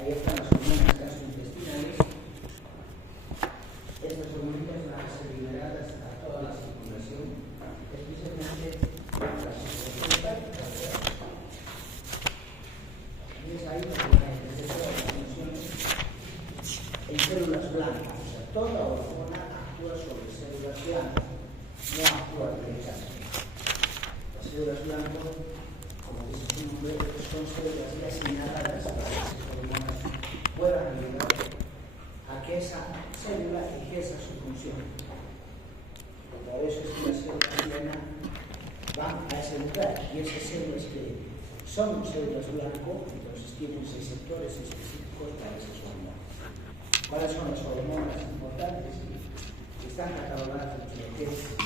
Ahí están las hormonas gastrointestinales. Estas hormonas van a ser liberadas a toda la circulación, especialmente las hepáticas. Y es ahí donde la intercepción de las funciones en células blancas. O sea, toda hormona actúa sobre células blancas, no actúa directamente. Las células blancas, como dice su nombre, son células ya señaladas para que esas hormonas puedan ayudar a que esa célula ejerza su función. Por eso es que las células llenas van a ese lugar y esas células que son células blanco, entonces tienen receptores específicos para esas hormonas. ¿Cuáles son las hormonas importantes que están catalogadas en lo que es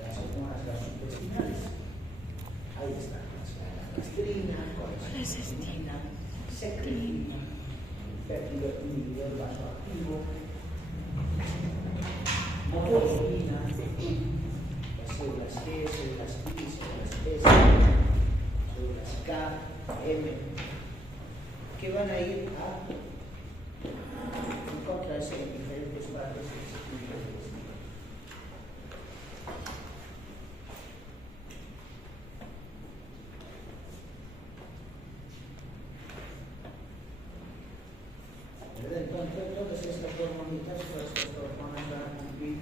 las hormonas gastrointestinales? Ahí están la gastrina, colecitina, secretina, inhibidor vasoactivo, motoglobina, las células G, células I, células S, células K, M, que van a ir a encontrarse en diferentes partes del circuito digestivo. Entonces, todas estas hormonitas, todas estas hormonas van a cumplir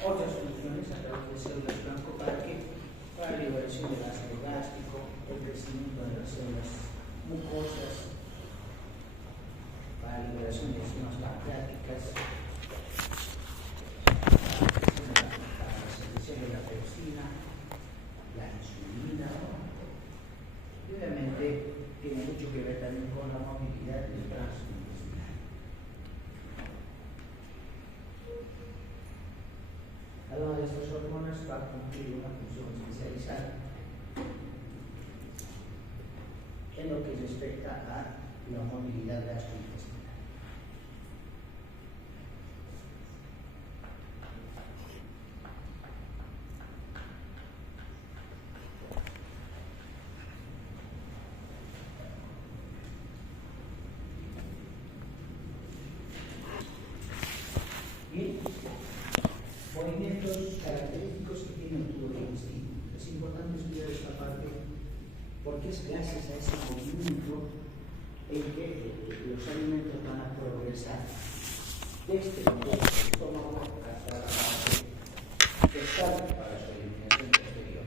otras funciones a través de células blanco para la liberación del ácido gástrico, el crecimiento de las células mucosas, para la liberación de enzimas pancreáticas, para la secreción de la pepsina, la insulina, y obviamente tiene mucho que ver también con la movilidad del tránsito. Cada una de estas hormonas va a cumplir una función especializada en lo que respecta a la movilidad gastrointestinal. Bien. Movimientos característicos que tiene el tubo digestivo. Es importante estudiar esta parte porque es gracias a ese movimiento en que los alimentos van a progresar desde el estómago hasta la parte gestal para su eliminación posterior,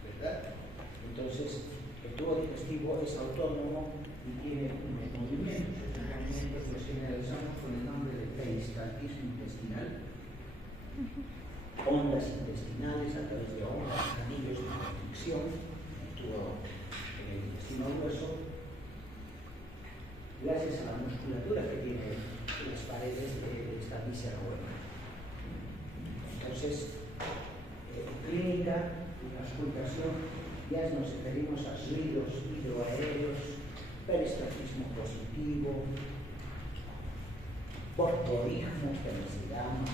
¿verdad? Entonces, el tubo digestivo es autónomo y tiene unos movimientos. Estos movimientos los generalizamos con el nombre de peristaltismo intestinal. Ondas intestinales a través de ondas, anillos de constricción en el intestino grueso, gracias a la musculatura que tiene las paredes de esta víscera buena. Entonces, en clínica, en la auscultación, ya nos referimos a fluidos hidroaéreos, peristaltismo positivo, portorismo, que se llama.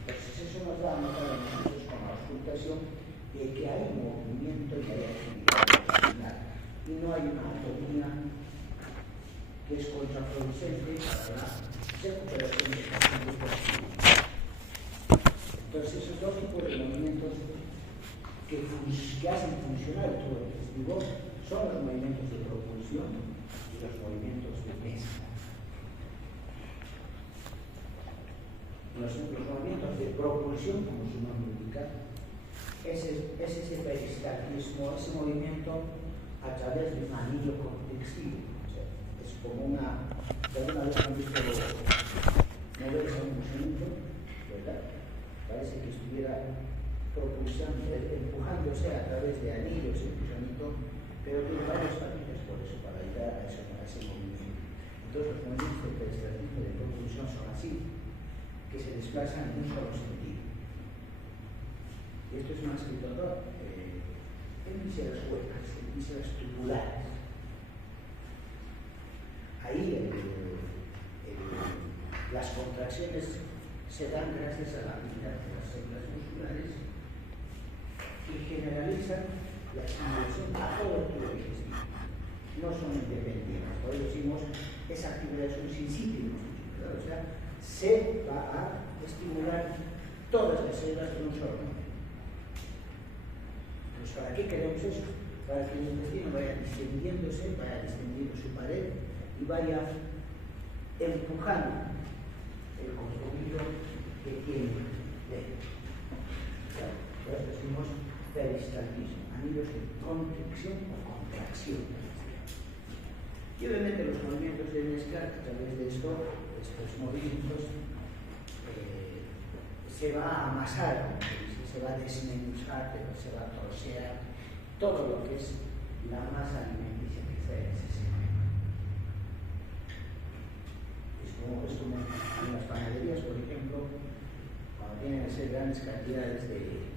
Entonces eso nos va a notar a nosotros con la auscultación de que hay movimiento y hay actividad intestinal y no hay una anatomía que es contraproducente para la recuperación de pacientes positivos. Entonces esos dos tipos de movimientos que hacen funcionar el tubo digestivo son los movimientos de propulsión y los movimientos de mezcla. Los movimientos de propulsión, como su nombre indica, es ese peristaltismo, ese movimiento a través de un anillo convexivo. O sea, es como alguna vez han visto moverse un museo, ¿verdad? Parece que estuviera propulsando, empujándose a través de anillos, empujamiento, pero tiene varios tapices por eso, para ayudar a ese movimiento. Entonces, los movimientos de peristaltismo y de propulsión son así, que se desplazan en un solo sentido. Y esto es más que todo en vísceras huecas, en vísceras tubulares. Ahí las contracciones se dan gracias a la actividad de las células musculares y generalizan la estimulación a todo el tubo digestivo. No son independientes. Por eso decimos esa actividad es un sinsípil, ¿verdad? O sea, se va a estimular todas las células de un solo momento. Pues ¿para qué queremos eso? Para que el intestino vaya distendiendo su pared y vaya empujando el contenido que tiene dentro. Por eso decimos peristaltismo, anillos de constricción o contracción. Y obviamente los movimientos deben estar a través de estos movimientos se va a amasar, se va a desmenuzar, se va a trocear todo lo que es la masa alimenticia que está en ese sistema. Es como en las panaderías, por ejemplo, cuando tienen que ser grandes cantidades de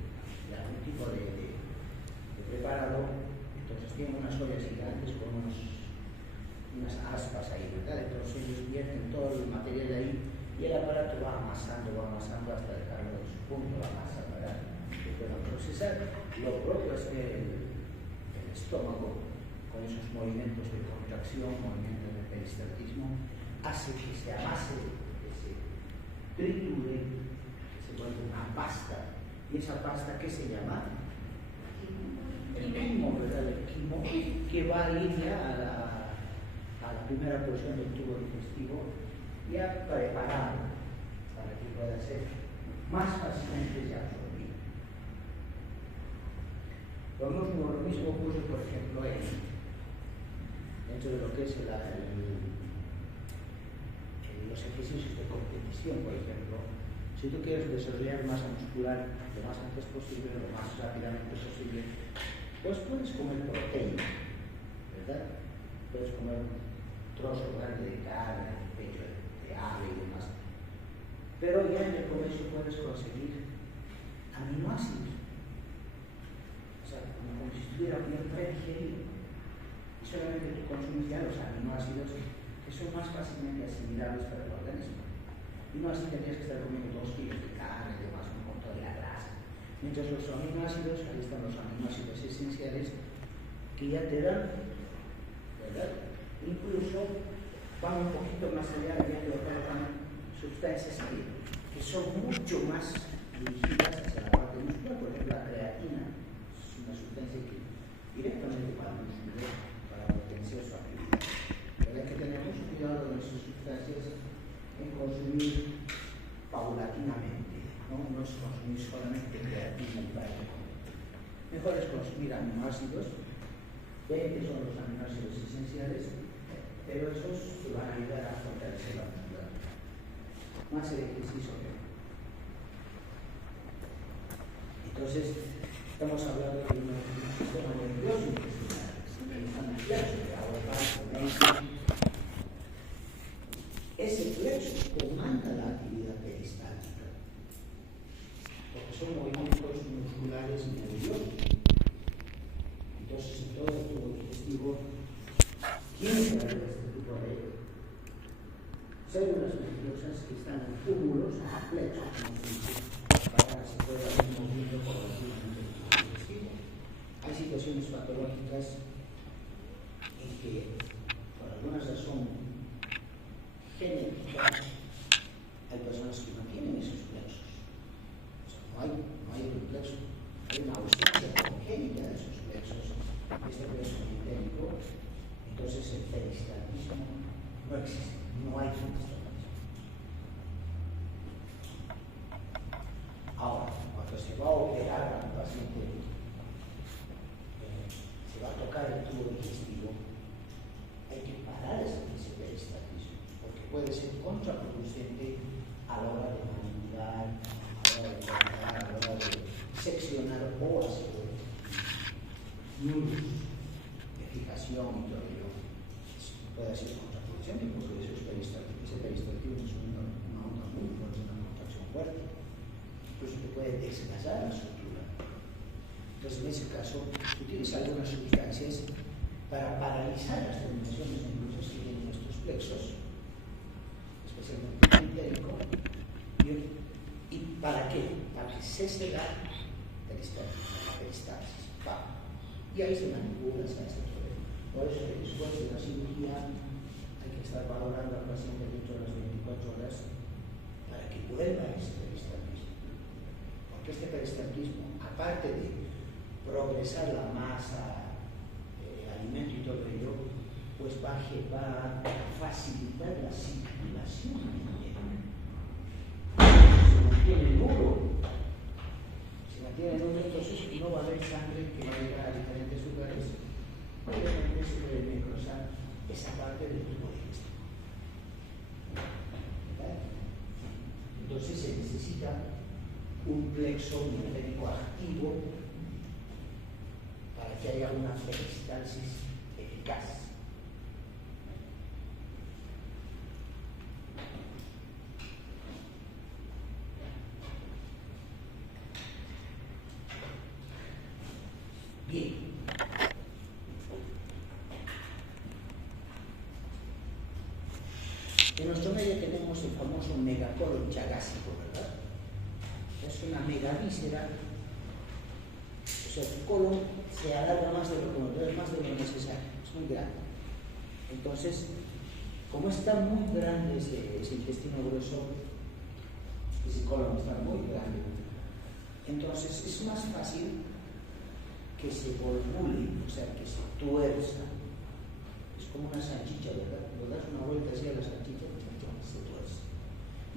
algún tipo de preparado, entonces tienen unas ollas gigantes con unas aspas ahí, ¿verdad? Entonces ellos vierten todo el material de ahí y el aparato va amasando hasta dejarlo en su punto, la masa, ¿verdad? Que puedan procesar. Lo propio es que el estómago, con esos movimientos de contracción, movimientos de peristaltismo, hace que se amase, que se triture, que se vuelva una pasta. ¿Y esa pasta qué se llama? El quimo, ¿verdad? El quimo que va en línea a la primera porción del tubo digestivo, ya preparado para que pueda ser más fácilmente ya absorbido. Lo mismo ocurre, por ejemplo, dentro de lo que es los ejercicios de competición, por ejemplo. Si tú quieres desarrollar masa muscular lo más antes posible, lo más rápidamente posible, pues puedes comer proteína, ¿verdad? Puedes comer un trozo grande de carne, de pecho de ave y demás. Pero ya en el comercio puedes conseguir aminoácidos. O sea, como si estuviera bien predigerido. Y solamente tú consumes ya los aminoácidos que son más fácilmente asimilables para el organismo. Y no así tendrías que estar comiendo 2 kilos de carne y demás, con toda la grasa. Mientras los aminoácidos, ahí están los aminoácidos esenciales que ya te dan, ¿verdad? Incluso van un poquito más allá, ya te otorgan sustancias que son mucho más dirigidas hacia la parte muscular. Por ejemplo, la creatina es una sustancia que directamente para el músculo, para potenciar su actividad. Pero hay que tener mucho cuidado con esas sustancias en consumir paulatinamente, ¿no? No es consumir solamente creatina y vaya. Mejor es consumir aminoácidos, ven que son los aminoácidos esenciales, pero esos te van a ayudar a fortalecer la musculatura. Más el ejercicio que entonces, estamos hablando de un sistema nervioso intestinal, ese plexo comanda la actividad peristáltica, porque son movimientos musculares nerviosos. Entonces, en todo el tubo digestivo, ¿quién se va a ver este tipo de células nerviosas que están en túbulos, plexos, como se dice, para que se pueda ir moviendo por los movimientos del tubo digestivo? Hay situaciones patológicas en que, por alguna razón genética, hay personas que no tienen esos plexos. O sea, no hay un plexo, hay una ausencia congénita de esos plexos. Este plexo mecánico, entonces el peristaltismo no existe, no hay peristaltismo. Ahora, cuando se va a operar a un paciente, se va a tocar el tubo digestivo, hay que parar ese peristaltismo, porque puede ser contraproducente a la hora de manipular, a la hora de cortar, a la hora de seccionar o hacer nudos de fijación y todo ello. Puede ser contraproducente porque ese peristaltismo es una onda muy fuerte, una contracción fuerte. Incluso te puede desgastar la estructura. Entonces, en ese caso, se utilizan algunas sustancias para paralizar las terminaciones nerviosas que tienen estos plexos, especialmente el entérico. ¿Y para qué? Para que cese la peristalsis. Y ahí se manipula, se hace todo. Por eso, después de la cirugía, hay que estar valorando al paciente dentro de las 24 horas para que vuelva a ese peristaltismo. Porque este peristaltismo, aparte de progresar la masa, alimento y todo ello, pues va a facilitar la circulación también. Se mantiene duro. Se mantiene duro, entonces no va a haber sangre que va a llegar a diferentes lugares. Obviamente se puede necrosar esa parte del tubo digestivo. Entonces se necesita un plexo mioférico activo para que haya una peristalsis eficaz. Bien. En nuestro medio tenemos el famoso megacolon chagásico, ¿verdad? Es una megavíscera. O sea, el colon se alarga más de lo necesario, es muy grande. Entonces, como está muy grande ese intestino grueso, ese colon está muy grande, entonces es más fácil que se volvule, o sea, que se tuerza. Es como una salchicha, ¿verdad? Cuando das una vuelta así a la salchicha, se tuerce.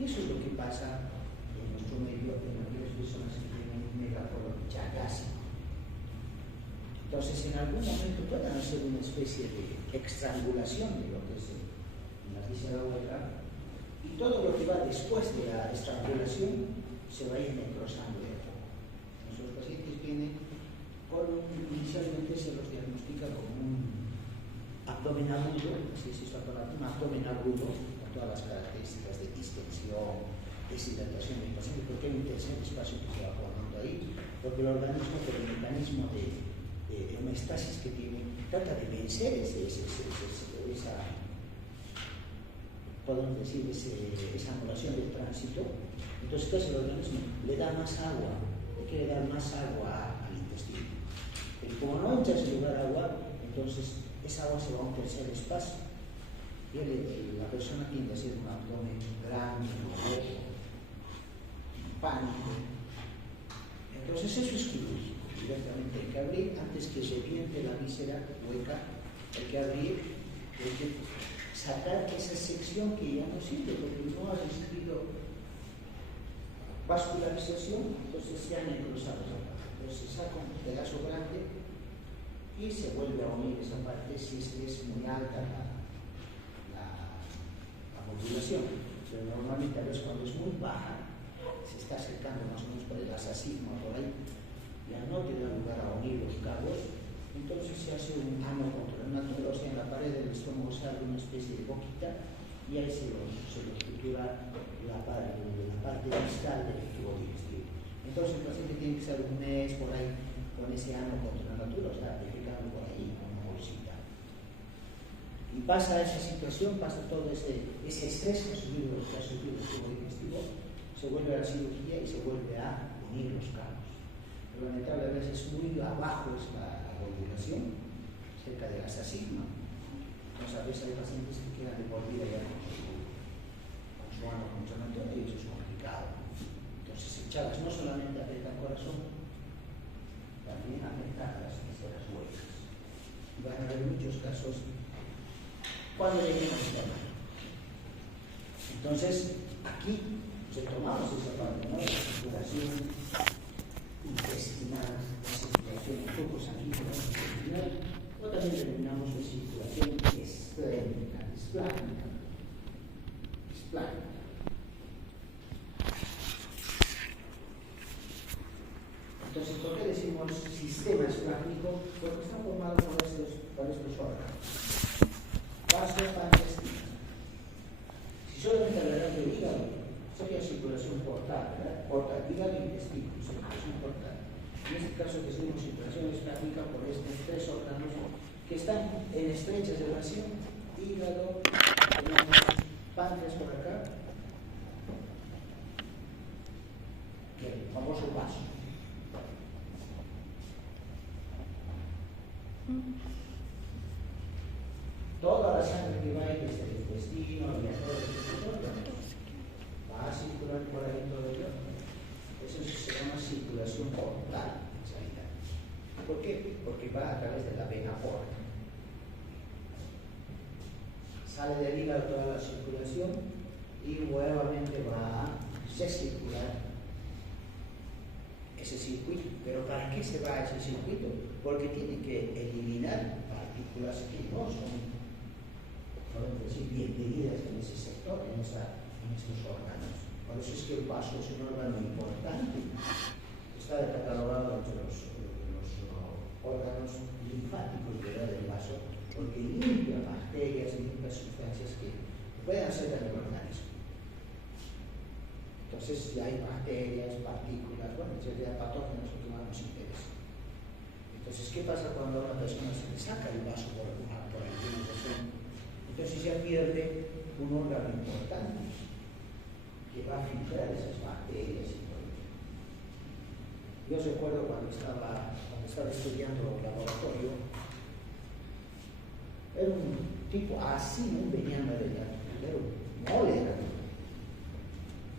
Y eso es lo que pasa en nuestro medio, en aquellas personas que tienen megacolon chagásico. Entonces, en algún momento pueden hacer una especie de estrangulación de lo que es la víscera hueca, y todo lo que va después de la estrangulación se va a ir necrosando de a poco. Nuestros pacientes vienen inicialmente se los diagnostica como un abdomen agudo, así es eso, un abdomen agudo, con todas las características de distensión, deshidratación del paciente, porque hay un tercer espacio que se va formando ahí, porque el organismo, por el mecanismo de homeostasis que tiene, trata de vencer esa anulación del tránsito. Entonces, ¿qué hace el organismo? Le da más agua, le quiere dar más agua al intestino. Pero como no entra en ese lugar agua, entonces esa agua se va a un tercer espacio. Y la persona tiende a ser un abdomen grande, rojo, pánico. Entonces eso es quirúrgico. Directamente hay que abrir, antes que reviente la víscera hueca, hay que abrir, hay que sacar esa sección que ya no sirve, porque no ha recibido vascularización, entonces se han necrosado esa parte. Entonces se saca un pedazo grande y se vuelve a unir esa parte si es muy alta la modulación. Pero normalmente a veces cuando es muy baja, se está acercando más o menos por el asacismo por ahí, ya no te da lugar a unir los cabos, entonces se hace un ano contranatural, o sea, en la pared del estómago se abre una especie de boquita y ahí se lo estructura la parte distal del tubo digestivo. Entonces el paciente tiene que estar un mes por ahí con ese ano contranatural, o sea, defecando por ahí con una bolsita. Y pasa esa situación, pasa todo ese estrés que ha sufrido el tubo digestivo, se vuelve a la cirugía y se vuelve a unir los cabos. Pero lamentablemente a veces muy abajo es la ovulación, cerca del asacismo. Entonces a veces hay pacientes que quedan de por vida ya con su ano contranatural y eso es complicado. Entonces echadas no solamente afecta al corazón, también afecta a las vísceras huecas. Van a haber muchos casos cuando lleguemos a esta mano. Entonces, aquí retomamos esa parte, ¿no? La circulación intestinal, la circulación un poco sanguínea intestinal, o también denominamos la circulación esplénica. Entonces, ¿por qué decimos sistema esplácnico? Porque está formado por estos órganos. Vasos, intestinos. Si solamente hablarán del hígado, sería circulación portal, ¿verdad? Portal, hígado y intestino, circulación portal. En este caso decimos circulación esplácnica por estos tres órganos que están en estrecha relación: hígado, tenemos páncreas por acá, y el famoso vaso. Toda la sangre que va desde el intestino y a todos estos órganos. Va a circular por ahí todo el órgano. Eso se llama circulación portal en sanidad. ¿Por qué? Porque va a través de la vena porta. Sale del hígado toda la circulación y nuevamente va a recircular ese circuito. ¿Pero para qué se va a ese circuito? Porque tiene que eliminar partículas que no son, podemos decir, bienvenidas en ese sector, en estos órganos. Por eso es que el vaso es un órgano importante. Está catalogado entre los órganos linfáticos del vaso, porque limpia bacterias, limpia sustancias que pueden hacer daño al organismo. Entonces, si hay bacterias, partículas, bueno, ya patógenos que no nos interesan. Entonces, ¿qué pasa cuando a una persona se le saca el vaso por alguna razón? Entonces ya pierde un órgano importante que va a filtrar esas bacterias y todo. Yo recuerdo cuando estaba estudiando laboratorio, era un tipo así, un venían de la mole,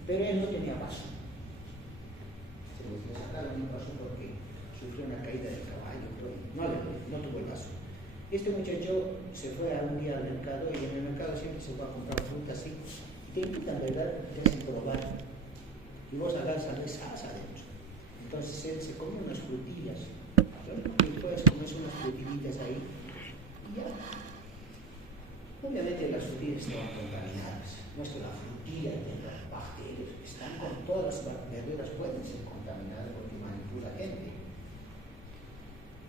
pero él no tenía vaso. Se le sacaron un vaso porque sufrió una caída del caballo, no tuvo el vaso. Este muchacho se fue un día al mercado y en el mercado siempre se va a comprar fruta así. Te invitan, ¿verdad? Te hacen probar. Y vos agarras salsa adentro. Entonces él se come unas frutillas. Y puedes comer unas frutillitas ahí. Y ya. Obviamente las frutillas estaban contaminadas. No es que la frutilla tenga bacterias. Están con todas las verduras, pueden ser contaminadas porque manipula gente.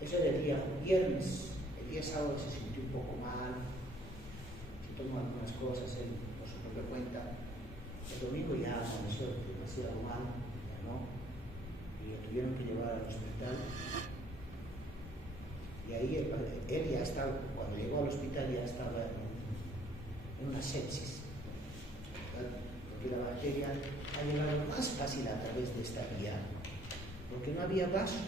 Eso era el día viernes. El día sábado se sintió un poco mal. Se tomó algunas cosas él por su propia cuenta. El domingo ya amaneció demasiado mal, ya no. Y lo tuvieron que llevar al hospital. Y ahí él ya estaba, cuando llegó al hospital ya estaba en una sepsis. ¿Verdad? Porque la bacteria ha llegado más fácil a través de esta vía, porque no había vaso.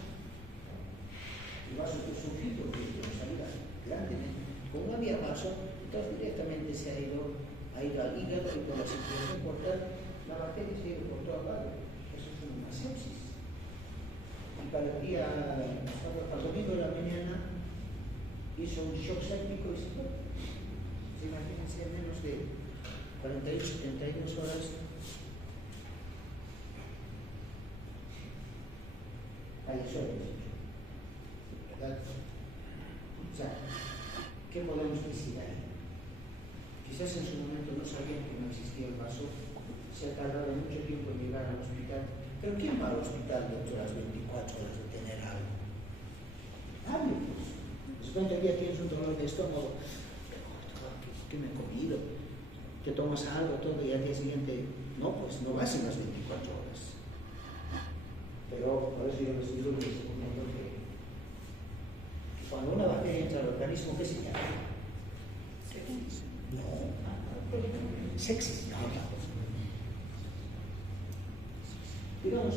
El vaso que sufrió porque tiene salida grandemente. Como no había vaso, entonces directamente se ha ido al hígado y con la circulación portal, la bacteria se ha ido por toda parte. Eso es una sepsis. Y para el día, al domingo de la mañana, hizo un shock séptico y se fue. Imagínense, en menos de 48, 72 horas. Falleció el muchacho. ¿Verdad? O sea, ¿qué podemos decir ahí? Quizás en su momento no sabían que no existía el vaso, se ha tardado mucho tiempo en llegar al hospital. Pero ¿quién va al hospital dentro de las 24 horas de tener algo? Nadie, pues. De repente un día tienes un dolor de estómago, ¿qué me he comido? Te tomas algo, todo, y al día siguiente, no, pues no vas en las 24 horas. Pero por eso yo les digo que cuando una bacteria entra al organismo, ¿qué se llama? Sepsis. No, sepsis, no. Digamos,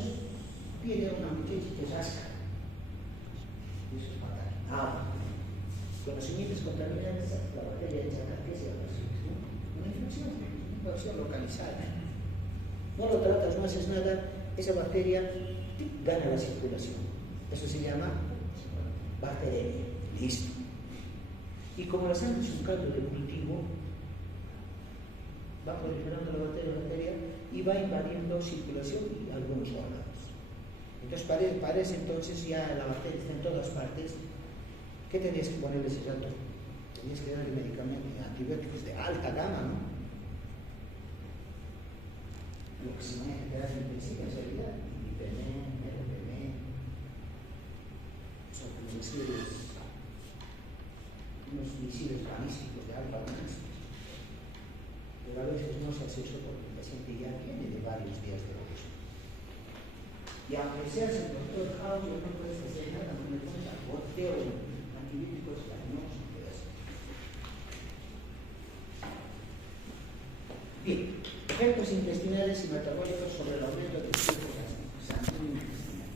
viene una muchacha que rasca. Y eso es fatal. Con los simientes contaminantes, la bacteria entra acá, ¿qué se llama? Una infección localizada. No lo tratas, no haces nada, esa bacteria gana la circulación. Eso se llama bacteriemia. Listo. Y como la sangre es un caldo de cultivo, va proliferando la bacteria y va invadiendo circulación y algunos órganos. Entonces parece entonces ya la bacteria está en todas partes. ¿Qué tenías que ponerle ese rato? Tenías que darle medicamentos, antibióticos de alta gama, ¿no? Lo que se maneja en terapia intensiva en realidad, ibuprofeno, meropenem, son unos misiles balísticos de alto alcance. Pero a veces no se hace eso porque el paciente ya viene de varios días de reposo. Y aunque seas el doctor House, no puedes hacer nada, no le pones al goteo de antibióticos para no se puede hacer. Bien, efectos intestinales y metabólicos sobre el aumento del flujo sanguíneo intestinal.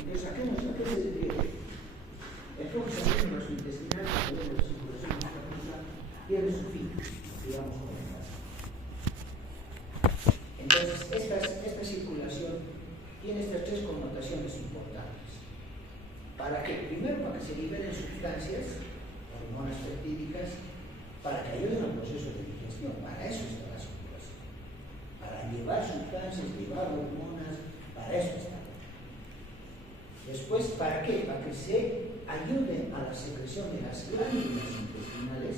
Entonces, ¿a qué se refiere? importantes. ¿Para qué? Primero, para que se liberen sustancias, hormonas peptídicas, para que ayuden al proceso de digestión. Para eso está la circulación. Para llevar sustancias, llevar hormonas, para eso está. Después, ¿para qué? Para que se ayude a la secreción de las glándulas intestinales,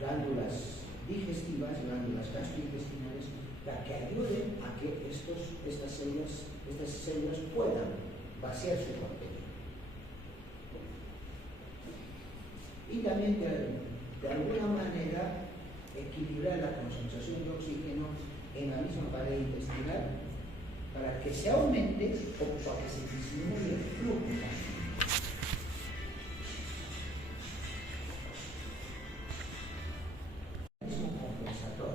glándulas digestivas, glándulas gastrointestinales, para que ayuden a que estas células puedan vaciar su contenido. Y también de alguna manera equilibrar la concentración de oxígeno en la misma pared intestinal para que se aumente o para que se disminuya el flujo. Es un compensador.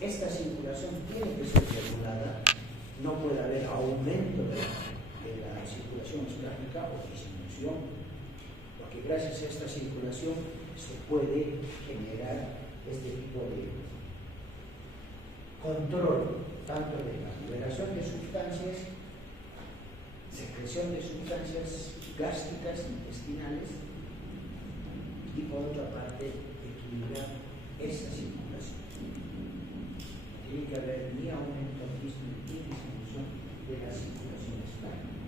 Esta circulación tiene que ser regulada, no puede haber aumento de la circulación esplácnica o disminución, porque gracias a esta circulación se puede generar este tipo de control tanto de la liberación de sustancias, secreción de sustancias gástricas, intestinales, y por otra parte equilibrar esa circulación. Tiene que haber ni aumento ni disminución de la circulación esplácnica.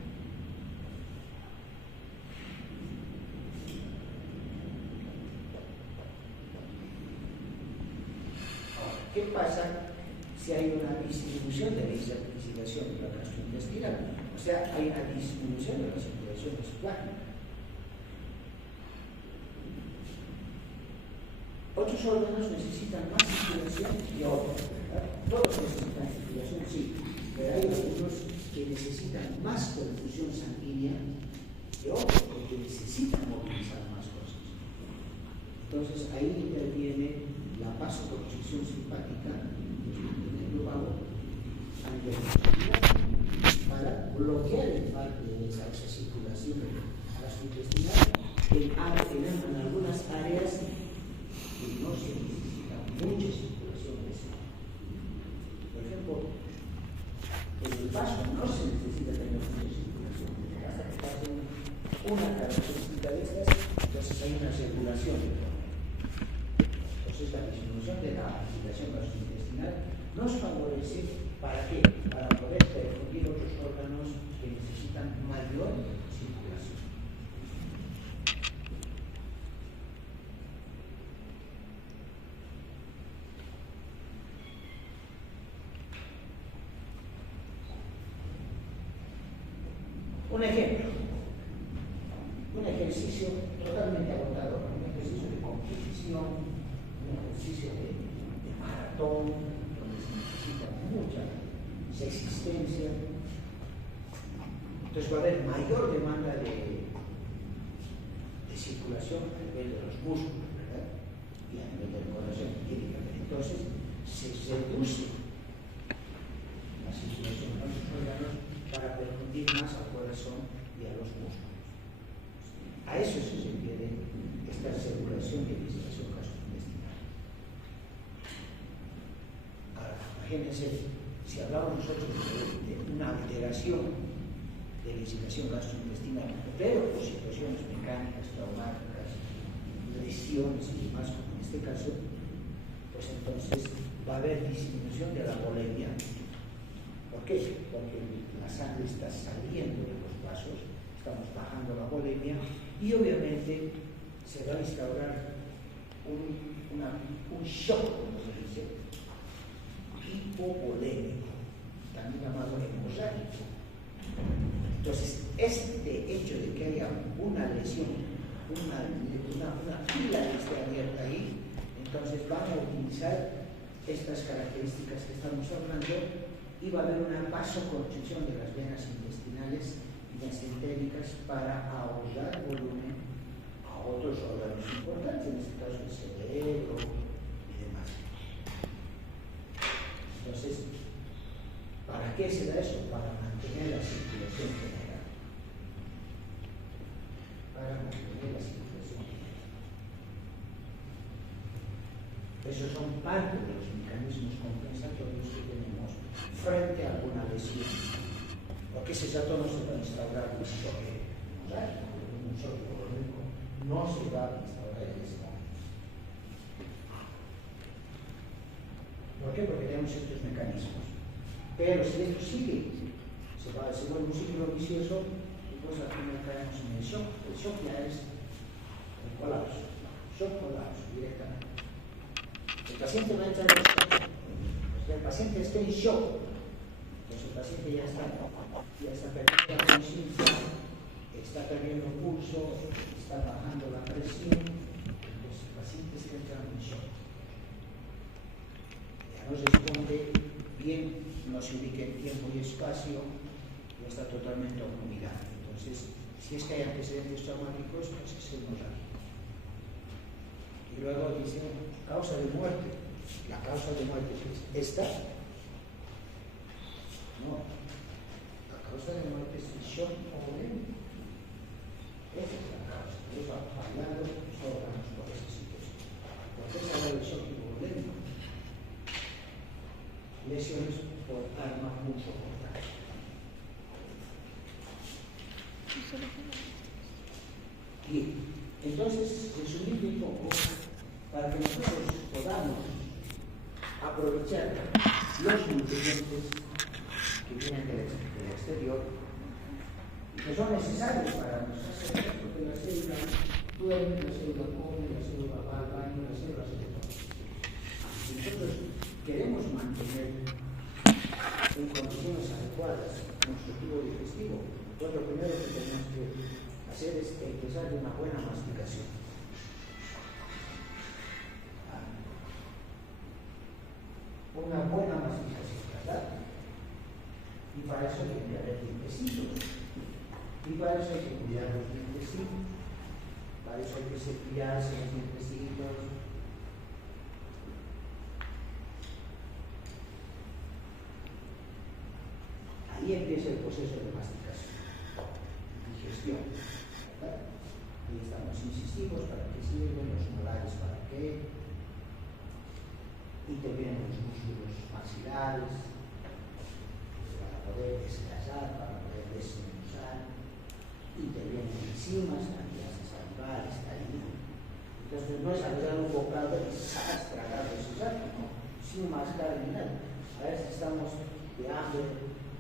Ahora, ¿qué pasa si hay una disminución de la circulación de la gastrointestinal? O sea, hay una disminución de la circulación esplácnica. Otros órganos necesitan más circulación que otros, ¿verdad? Todos necesitan circulación, sí, pero hay algunos que necesitan más perfusión sanguínea que otros, porque necesitan movilizar más cosas. Entonces ahí interviene la vasoconstricción simpática del glúpago a nivel muscular para bloquear en parte de esa circulación gastrointestinal en algunas áreas que no se necesita mucha circulación de ese. Por ejemplo, en el vaso no se necesita tener mucha circulación. Hasta que pase una característica de estas, entonces hay una circulación. Entonces la disminución de la agitación gastrointestinal nos favorece ¿para qué? Para poder perfundir otros órganos que necesitan mayor circulación. Un ejemplo, un ejercicio totalmente agotador, un ejercicio de competición, un ejercicio de maratón, donde se necesita mucha existencia. Entonces va a haber mayor demanda de circulación a nivel de los músculos, ¿verdad? Y a nivel del corazón tiene que haber. Entonces se reduce la circulación a los órganos para permitir más al corazón y a los músculos. A eso se refiere esta circulación y distensión gastrointestinal. Ahora, imagínense, si hablamos nosotros de una alteración de la irritación gastrointestinal, pero por situaciones mecánicas, traumáticas, lesiones y demás, como en este caso, pues entonces va a haber disminución de la bulimia. ¿Por qué? Porque la sangre está saliendo de los vasos, estamos bajando la bulimia y obviamente se va a instaurar un shock, como se dice, hipovolémico, también llamado hemorrágico. Entonces, este hecho de que haya una lesión, una fila que esté abierta ahí, entonces van a utilizar estas características que estamos hablando y va a haber una vasoconstricción de las venas intestinales y mesentéricas para ahorrar volumen a otros órganos importantes, en este caso el cerebro y demás. Entonces, ¿para qué se da eso? Para mantener la circulación general. Para mantener la circulación general. Esos son parte de los mecanismos compensatorios que tenemos frente a alguna lesión. porque ese dato no se va a instaurar un choque mosáico, un choque hipovolémico, no se va a instaurar en ese momento. ¿Por qué? Porque tenemos estos mecanismos. Pero si esto sigue, se vuelve un ciclo vicioso, y pues al final caemos en el shock. El shock ya es el colapso. Shock, colapso, directamente. El paciente va a entrar en shock. El paciente está en shock. Pues el paciente ya está perdiendo la conciencia, está perdiendo el pulso, está bajando la presión. Entonces el paciente está entrando en shock. Ya no responde bien, no se ubica en tiempo y espacio, ya está totalmente obnubilado. Entonces, si es que hay antecedentes traumáticos, pues es el hemorragia. Y luego dice, causa de muerte. La causa de muerte es esta. No. La causa de muerte es el shock hipovolémico. Esa es la causa. Por eso ha fallado los órganos por esa situación. ¿Por qué se habla del shock hipovolémico? Lesiones por arma punzocortal. Bien, entonces, resumiendo un poco, para que nosotros podamos aprovechar los nutrientes que vienen del exterior y que son necesarios para nuestra célula, porque la célula duerme, la célula come, la célula va al baño, la célula se toma. Si nosotros queremos mantener en condiciones adecuadas nuestro tubo digestivo, pues lo primero que tenemos que hacer es empezar de una buena masticación. Una buena masticación, ¿verdad? Y para eso hay que cuidar el dientecito. Y para eso hay que cuidar los dientecitos. Para eso hay que cepillarse los dientecitos. Ahí empieza el proceso de masticación, digestión, ¿verdad? Ahí están los incisivos, para qué sirven, los molares, para qué. Intervienen los músculos maxilares para poder desgrasar, para poder desmenuzar. Intervienen enzimas, amilasa salival, está ahí. Entonces no es agarrar un bocado y tragar de su saco, no, sin mascar ni nada. A veces estamos de hambre,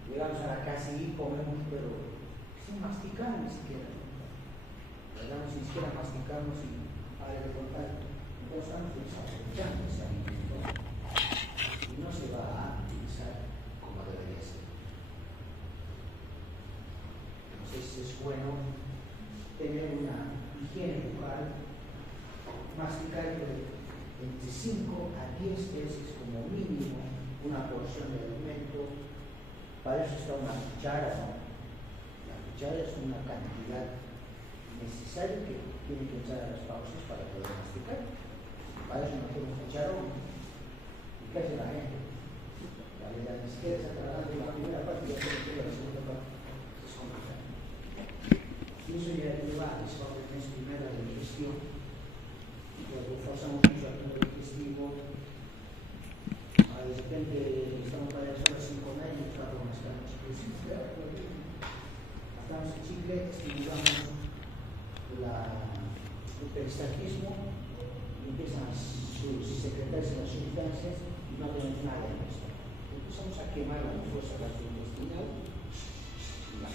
llegamos a la casa y comemos, pero sin masticar ni siquiera. ¿Verdad? Ni siquiera masticamos y para de contar. Entonces estamos desaprovechando ese alimento y no se va a utilizar como debería ser. Entonces es bueno tener una higiene bucal, masticar entre 5 a 10 veces como mínimo una porción de alimento. Para eso está una cuchara, ¿no? La cuchara es una cantidad necesaria que tiene que echar a las pausas para poder masticar. Para eso no tenemos cucharón. ¿Y qué hace la gente? La izquierda está tragando la primera parte y la segunda parte. Y eso ya lleva a desórdenes primero de digestión. Y cuando forzamos mucho al tubo digestivo, de repente estamos varias horas sin comer y claro, mascamos el chicle, estimulamos el peristaltismo y empiezan a secretarse las sustancias y no tenemos nada en esto. Empezamos a quemar la fuerza gastrointestinal y la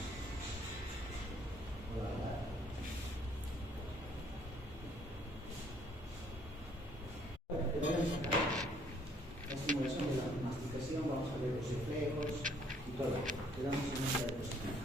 estimulación de la masticación, vamos a ver los reflejos y todo. Quedamos en esta diapositiva.